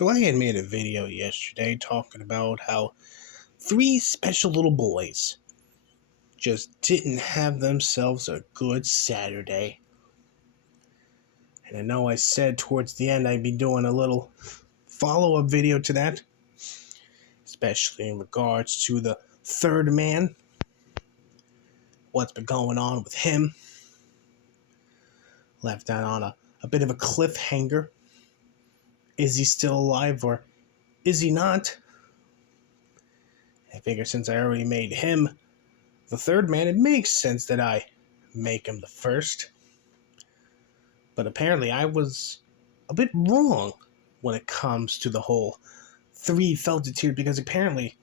So I had made a video yesterday talking about how three special little boys just didn't have themselves a good Saturday. And I know I said towards the end I'd be doing a little follow-up video to that, especially in regards to the third man, what's been going on with him. Left that on a bit of a cliffhanger. Is he still alive or is he not? I figure since I already made him the third man, it makes sense that I make him the first. But apparently I was a bit wrong when it comes to the whole three Feltedteers, because apparently,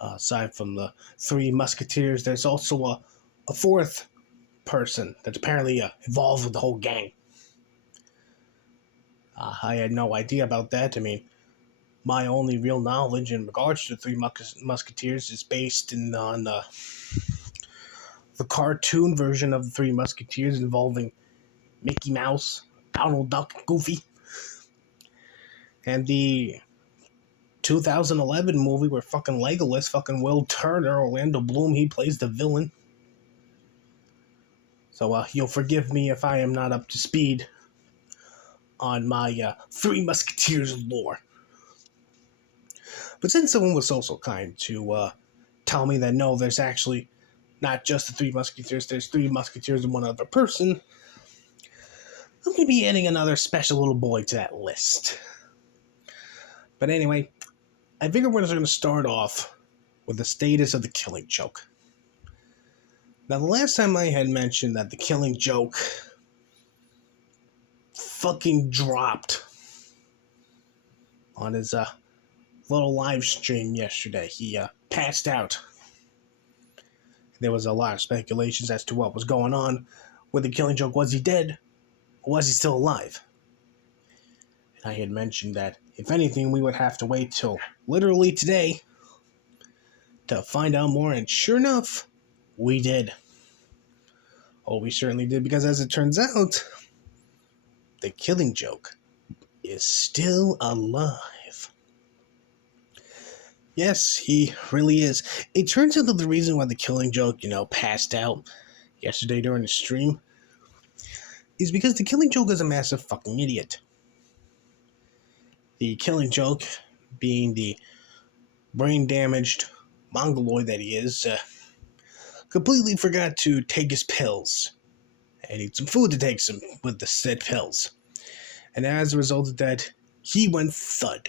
aside from the three musketeers, there's also a fourth person that's apparently involved with the whole gang. I had no idea about that. I mean, my only real knowledge in regards to the three musketeers is based on the cartoon version of the Three Musketeers involving Mickey Mouse, Donald Duck, Goofy, and the 2011 movie where fucking Legolas, fucking Will Turner, Orlando Bloom, he plays the villain. So you'll forgive me if I am not up to speed on my Three Musketeers lore. But since someone was so kind to tell me that no, there's actually not just the Three Musketeers, there's three Musketeers and one other person, I'm going to be adding another special little boy to that list. But anyway, I figure we're just going to start off with the status of the Killing Joke. Now, the last time I had mentioned that the Killing Joke fucking dropped on his little live stream yesterday. He passed out. There was a lot of speculations as to what was going on with the Killing Joke. Was he dead? Or was he still alive? And I had mentioned that, if anything, we would have to wait till literally today to find out more, and sure enough, we did. Oh, we certainly did, because as it turns out, the Killing Joke is still alive. Yes, he really is. It turns out that the reason why the Killing Joke, passed out yesterday during the stream is because the Killing Joke is a massive fucking idiot. The Killing Joke, being the brain-damaged mongoloid that he is, completely forgot to take his pills and eat some food to take some with the said pills. And as a result of that, he went thud.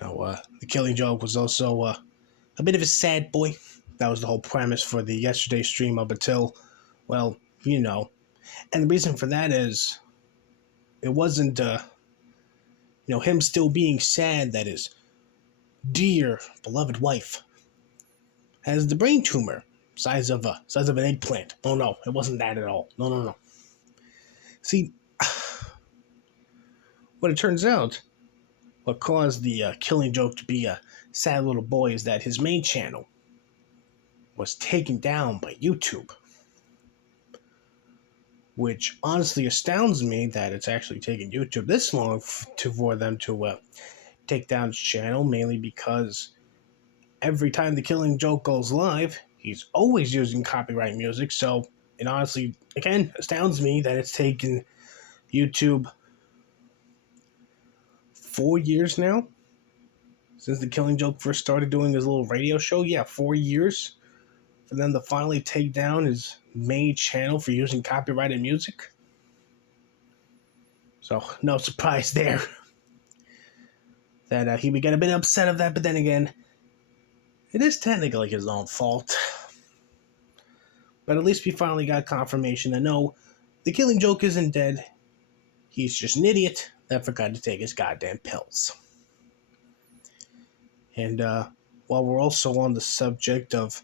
Now, the Killing Joke was also a bit of a sad boy. That was the whole premise for the yesterday stream up until, well, And the reason for that is, it wasn't, him still being sad that his dear, beloved wife has the brain tumor size of an eggplant. No, it wasn't that at all. No. See, what it turns out, what caused the Killing Joke to be a sad little boy is that his main channel was taken down by YouTube. Which honestly astounds me that it's actually taken YouTube this long for them to take down his channel, mainly because every time the Killing Joke goes live, he's always using copyright music. So it honestly, again, astounds me that it's taken YouTube 4 years now, since the Killing Joke first started doing his little radio show. Yeah, 4 years for them to finally take down his main channel for using copyrighted music. So, no surprise there that he would get a bit upset of that, but then again, it is technically his own fault. But at least we finally got confirmation that no, the Killing Joke isn't dead. He's just an idiot that forgot to take his goddamn pills. And while we're also on the subject of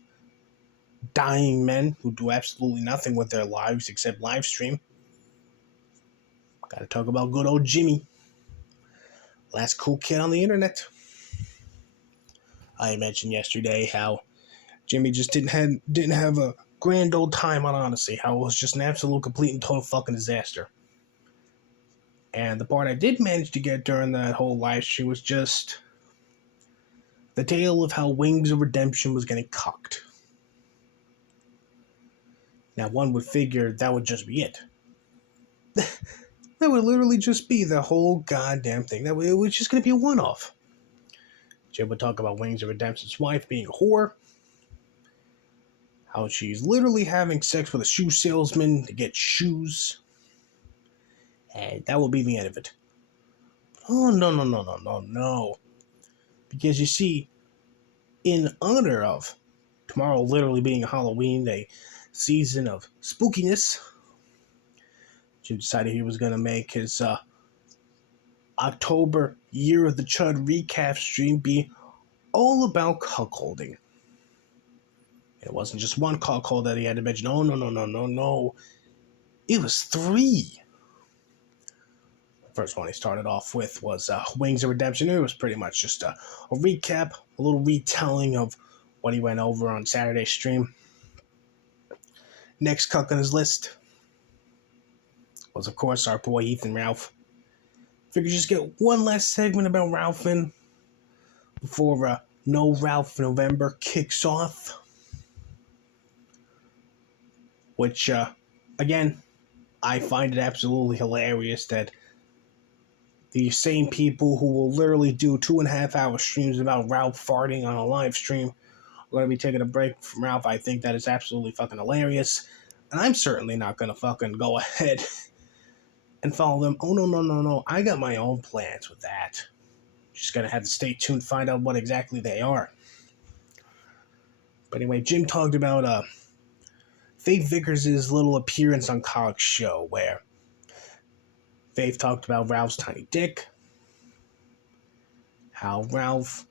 dying men who do absolutely nothing with their lives except live stream, gotta talk about good old Jimmy. Last cool kid on the internet. I mentioned yesterday how Jimmy just didn't have a grand old time on Odyssey. How it was just an absolute, complete, and total fucking disaster. And the part I did manage to get during that whole live stream was just the tale of how Wings of Redemption was getting cucked. Now, one would figure that would just be it. That would literally just be the whole goddamn thing. It was just going to be a one-off. Jim would talk about Wings of Redemption's wife being a whore, how she's literally having sex with a shoe salesman to get shoes, and that will be the end of it. Oh, no. Because you see, in honor of tomorrow literally being Halloween, a season of spookiness, Jim decided he was going to make his October Year of the Chud recap stream be all about cuckolding. It wasn't just one cuckold that he had to mention. Oh, no. It was 3. The first one he started off with was Wings of Redemption. It was pretty much just a recap, a little retelling of what he went over on Saturday's stream. Next cuck on his list was, of course, our boy Ethan Ralph. Figured just get one last segment about Ralph in before No Ralph November kicks off. Which, again, I find it absolutely hilarious that the same people who will literally do 2.5-hour streams about Ralph farting on a live stream are going to be taking a break from Ralph. I think that is absolutely fucking hilarious. And I'm certainly not going to fucking go ahead and follow them. Oh, no. I got my own plans with that. Just going to have to stay tuned to find out what exactly they are. But anyway, Jim talked about Faith Vickers' little appearance on Colic's show, where Faith talked about Ralph's tiny dick, how Ralph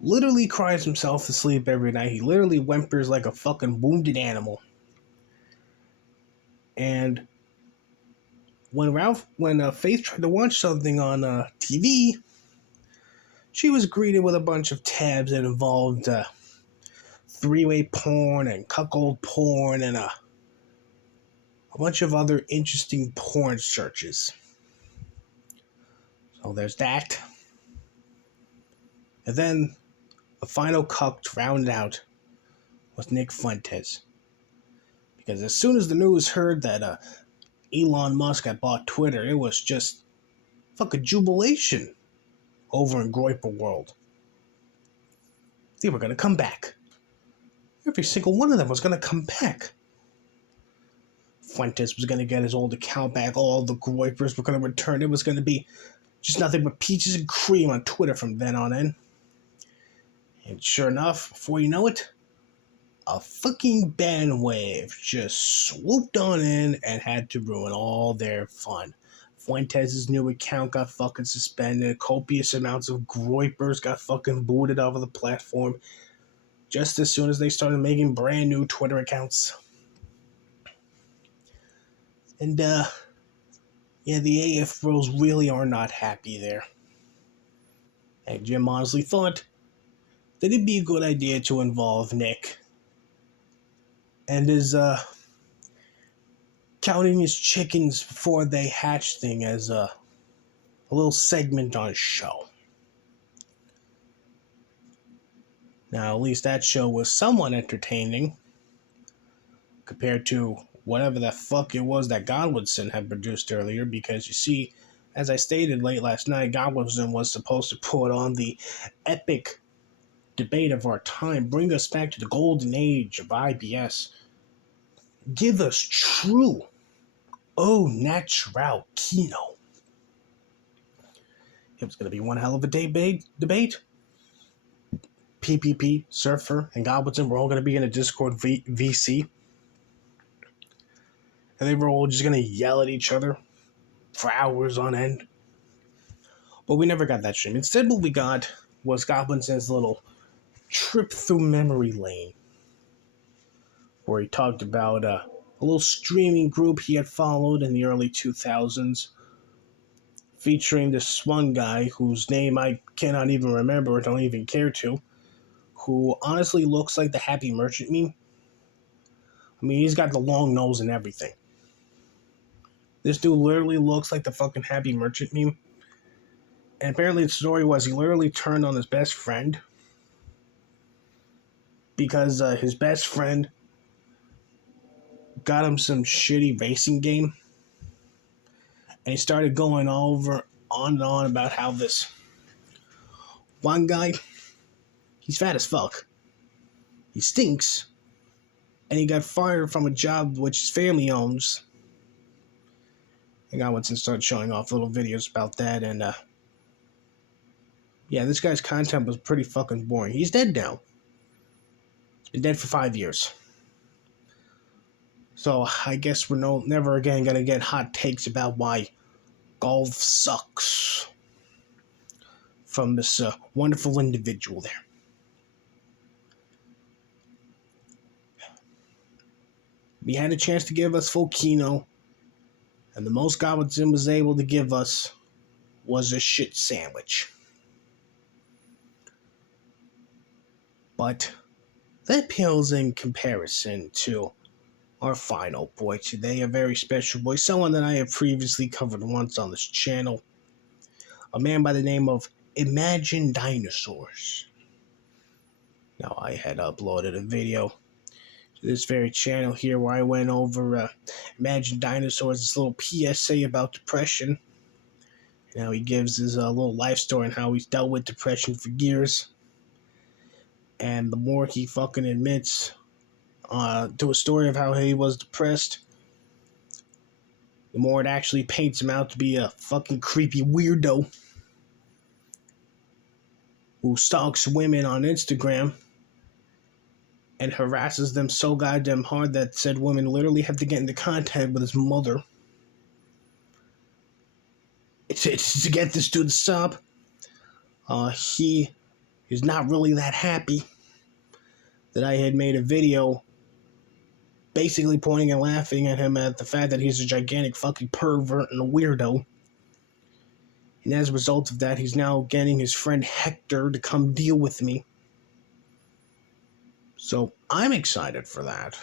literally cries himself to sleep every night. He literally whimpers like a fucking wounded animal. And when Faith tried to watch something on TV, she was greeted with a bunch of tabs that involved three-way porn and cuckold porn and a bunch of other interesting porn searches. So there's that. And then the final cuck to round it out was Nick Fuentes. Because as soon as the news heard that Elon Musk had bought Twitter, it was just fucking jubilation over in Groiper World. They were going to come back. Every single one of them was going to come back. Fuentes was going to get his old account back. All the Groipers were going to return. It was going to be just nothing but peaches and cream on Twitter from then on in. And sure enough, before you know it, a fucking band wave just swooped on in and had to ruin all their fun. Fuentes' new account got fucking suspended. Copious amounts of Groipers got fucking booted off of the platform just as soon as they started making brand new Twitter accounts. And, yeah, the AF bros really are not happy there. And Jim honestly thought that it'd be a good idea to involve Nick and his, counting his chickens before they hatch thing as a little segment on his show. Now, at least that show was somewhat entertaining compared to whatever the fuck it was that Godwinson had produced earlier, because you see, as I stated late last night, Godwinson was supposed to put on the epic debate of our time, bring us back to the golden age of IBS, give us true au natural Kino. It was going to be one hell of a debate. PPP, Surfer, and Godwinson were all going to be in a Discord VC. And they were all just going to yell at each other for hours on end. But we never got that stream. Instead, what we got was Godwinson's little trip through memory lane, where he talked about a little streaming group he had followed in the early 2000s, featuring this one guy whose name I cannot even remember or don't even care to, who honestly looks like the Happy Merchant meme. I mean, he's got the long nose and everything. This dude literally looks like the fucking Happy Merchant meme. And apparently the story was he literally turned on his best friend because his best friend got him some shitty racing game. And he started going on and on about how this one guy, he's fat as fuck. He stinks. And he got fired from a job which his family owns. And I went and started showing off little videos about that. And yeah, this guy's content was pretty fucking boring. He's dead now. He's been dead for 5 years. So I guess we're never again gonna get hot takes about why golf sucks from this wonderful individual there. He had a chance to give us full Kino, and the most Goblin was able to give us was a shit sandwich. But that pales in comparison to our final boy today, a very special boy, someone that I have previously covered once on this channel, a man by the name of Imagine Dinosaurs. Now, I had uploaded a video to this very channel here where I went over Imagine Dinosaurs, this little PSA about depression. Now he gives his little life story and how he's dealt with depression for years. And the more he fucking admits to a story of how he was depressed, the more it actually paints him out to be a fucking creepy weirdo who stalks women on Instagram and harasses them so goddamn hard that said women literally have to get into contact with his mother. It's to get this dude to stop. He is not really that happy that I had made a video basically pointing and laughing at him at the fact that he's a gigantic fucking pervert and a weirdo. And as a result of that, he's now getting his friend Hector to come deal with me. So I'm excited for that.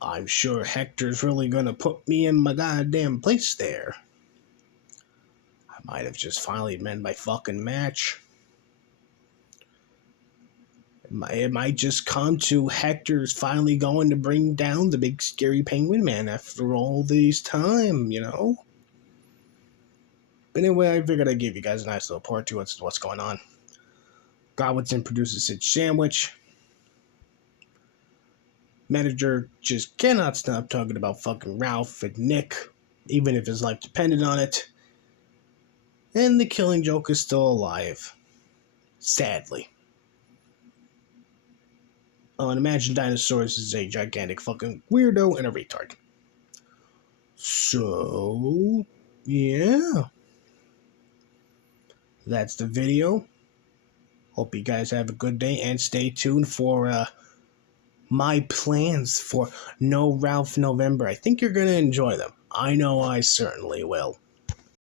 I'm sure Hector's really gonna put me in my goddamn place there. I might have just finally met my fucking match. It might just come to Hector's finally going to bring down the big scary penguin man after all this time, you know? But anyway, I figured I'd give you guys a nice little part to what's going on. Godwinson produces his sandwich. Manager just cannot stop talking about fucking Ralph and Nick, even if his life depended on it. And the Killing Joke is still alive. Sadly. Oh, and Imagine Dinosaurs is a gigantic fucking weirdo and a retard. So, yeah. That's the video. Hope you guys have a good day and stay tuned for my plans for No Ralph November. I think you're going to enjoy them. I know I certainly will.